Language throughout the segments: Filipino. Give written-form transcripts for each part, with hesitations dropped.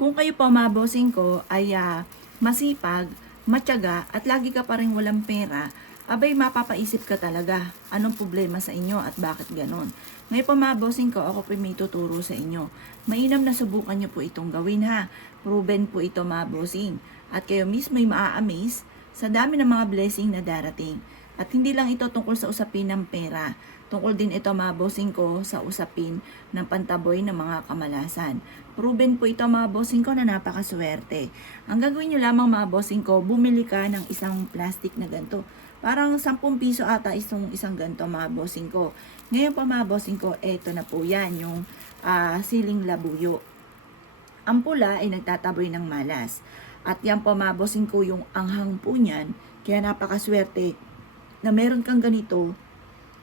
Kung kayo po mga bossing ko ay masipag, matyaga at lagi ka pa rin walang pera, abay mapapaisip ka talaga anong problema sa inyo at bakit ganon. Ngayon po mga bossing ko, ako po may tuturo sa inyo. Mainam na subukan nyo po itong gawin ha. Proven po ito mga bossing. At kayo mismo ay maa-amaze sa dami ng mga blessing na darating. At hindi lang ito tungkol sa usapin ng pera. Tungkol din ito mga bossing ko sa usapin ng pantaboy ng mga kamalasan. Proven po ito mga bossing ko na napakaswerte. Ang gagawin nyo lamang mga bossing ko, bumili ka ng isang plastic na ganito. Parang 10 piso ata isang ganito mga bossing ko. Ngayon pa mga bossing ko, eto na po yan, yung siling labuyo. Ang pula ay nagtataboy ng malas. At yan po mga bossing ko, yung anghang po niyan, kaya napakaswerte na meron kang ganito,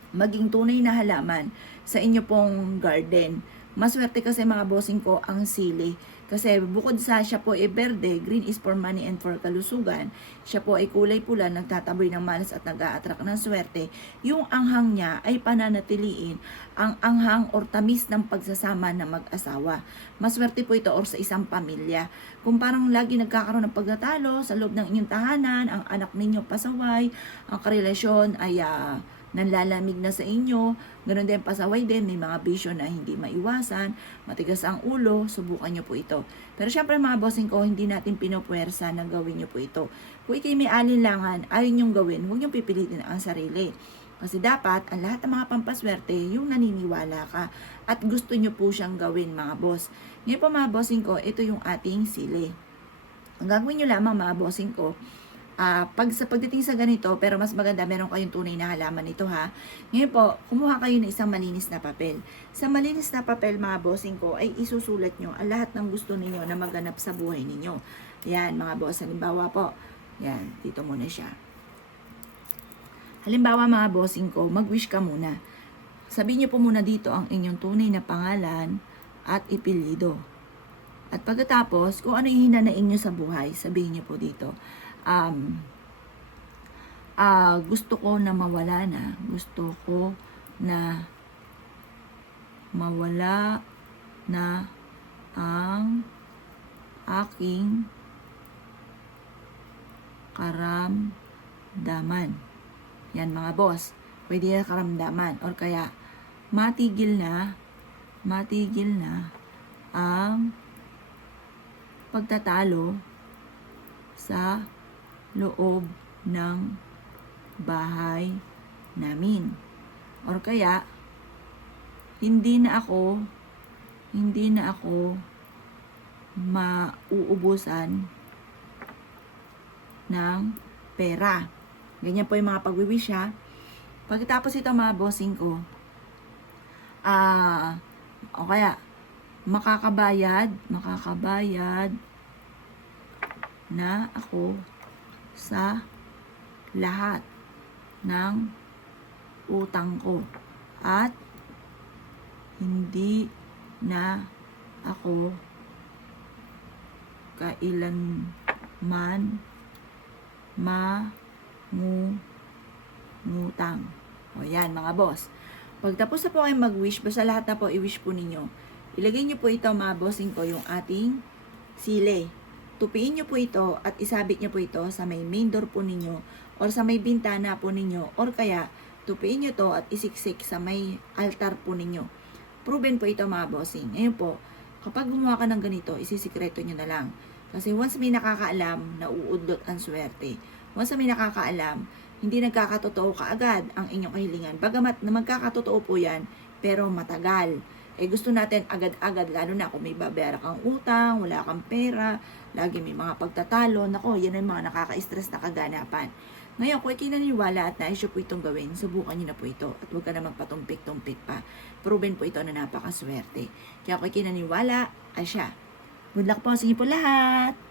maging tunay na halaman sa inyo pong garden. Maswerte kasi mga bossing ko ang sili. Kasi bukod sa siya po ay berde, green is for money and for kalusugan, siya po ay kulay pula, nagtataboy ng malas at nag-a-attract ng swerte, yung anghang niya ay pananatiliin ang anghang or tamis ng pagsasama ng mag-asawa. Maswerte po ito or sa isang pamilya. Kung parang lagi nagkakaroon ng pagtatalo sa loob ng inyong tahanan, ang anak ninyo pasaway, ang karelasyon ay nanlalamig na sa inyo, ganoon din pasaway din, may mga bisyo na hindi maiwasan, matigas ang ulo, subukan nyo po ito. Pero syempre mga bossing ko, hindi natin pinupwersa na gawin nyo po ito. Kung ikay may alinlangan, ayaw nyong gawin, huwag nyong pipilitin ang sarili. Kasi dapat, ang lahat ng mga pampaswerte, yung naniniwala ka at gusto nyo po siyang gawin mga boss. Ngayon po mga bossing ko, ito yung ating sili. Ang gagawin nyo lamang mga bossing ko, pagdating sa ganito, pero mas maganda, meron kayong tunay na halaman nito ha. Ngayon po, kumuha kayo ng isang malinis na papel. Sa malinis na papel, mga bossing ko, ay isusulat nyo ang lahat ng gusto ninyo na maganap sa buhay ninyo. Yan, mga boss. Halimbawa po, yan, dito muna siya. Halimbawa, mga bossing ko, mag-wish ka muna. Sabihin nyo po muna dito ang inyong tunay na pangalan at ipilido. At pagkatapos, kung ano yung hinanain nyo sa buhay, sabihin nyo po dito, gusto ko na mawala na. Gusto ko na mawala na ang aking karamdaman. Yan mga boss. Pwede na karamdaman. Or kaya, matigil na ang pagtatalo sa loob ng bahay namin. Or kaya, hindi na ako mauubusan ng pera. Ganyan po yung mga pag-wish ha. Pagkatapos ito mga bossing ko, o kaya, makakabayad na ako sa lahat ng utang ko at hindi na ako kailanman mangungutang. O yan mga boss. Pagtapos na po kayo mag-wish, basta lahat na po i-wish po ninyo, ilagay nyo po ito mga bossing ko yung ating sili. Tupiin nyo po ito at isabit nyo po ito sa may main door po ninyo or sa may bintana po ninyo or kaya tupiin nyo to at isiksik sa may altar po ninyo. Proven po ito mga bossing. Ngayon po, kapag gumawa ka ng ganito, isisikreto nyo na lang. Kasi once may nakakaalam, nauudlot ang swerte. Once may nakakaalam, hindi nagkakatotoo kaagad ang inyong kahilingan. Bagamat na magkakatotoo po yan, pero matagal. Gusto natin agad-agad, lalo na kung may babayaran kang utang, wala kang pera, lagi may mga pagtatalo, nako, yan ang mga nakaka-stress na kaganapan. Ngayon, kung ikinaniwala at naisyo po itong gawin, subukan nyo na po ito at huwag ka na magpatumpik-tumpik pa. Proven po ito na napakaswerte. Kaya kung ikinaniwala, siya. Good luck po sa inyo po lahat!